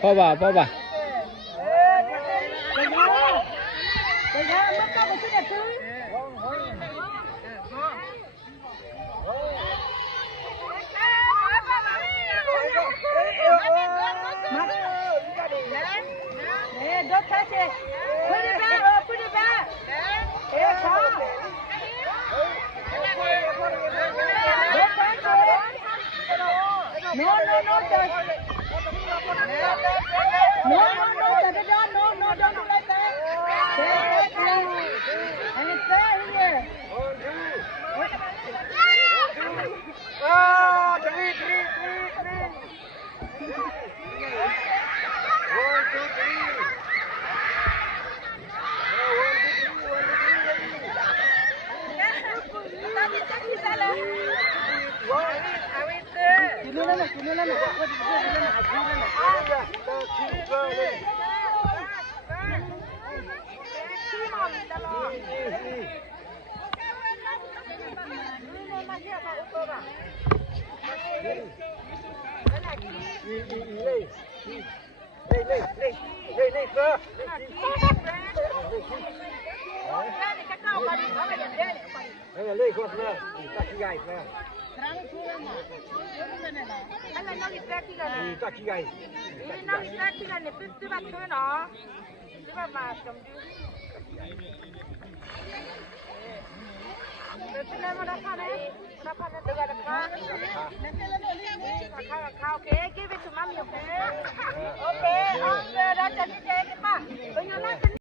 Papa. Don't touch it. Put it back. Put it back. Here, come. Don't touch it. No, touch. No, don't do like that. And it's there here. Okay, give it to mommy, okay? Okay, that's it.